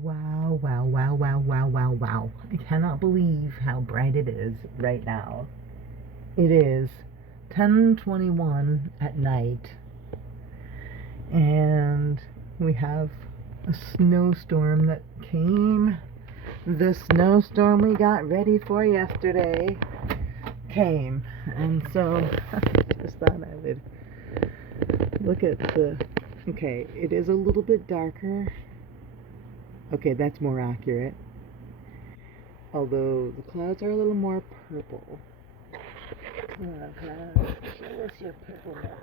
Wow, wow, wow, wow, wow, wow, wow. I cannot believe how bright it is right now. It is 10:21 at night, and we have a snowstorm that came. The snowstorm we got ready for yesterday came, and so I just thought I would look at the... Okay, it is a little bit darker. Okay, that's more accurate. Although the clouds are a little more purple. Come on, clouds. Show us your purpleness.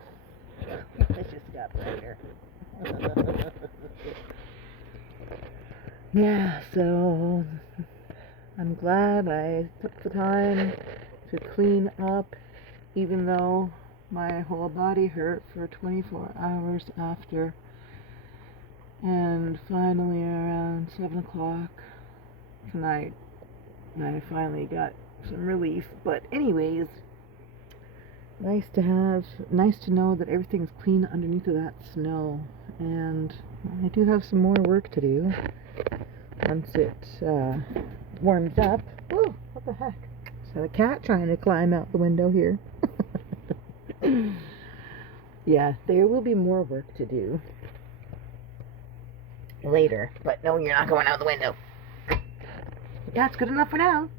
It just got brighter. Yeah, so I'm glad I took the time to clean up, even though my whole body hurt for 24 hours after. And finally, around 7 o'clock tonight, I finally got some relief. But anyways, nice to know that everything's clean underneath of that snow. And I do have some more work to do once it warms up. Oh, what the heck? Is that a cat trying to climb out the window here? Yeah, there will be more work to do later. But no, you're not going out the window. That's good enough for now.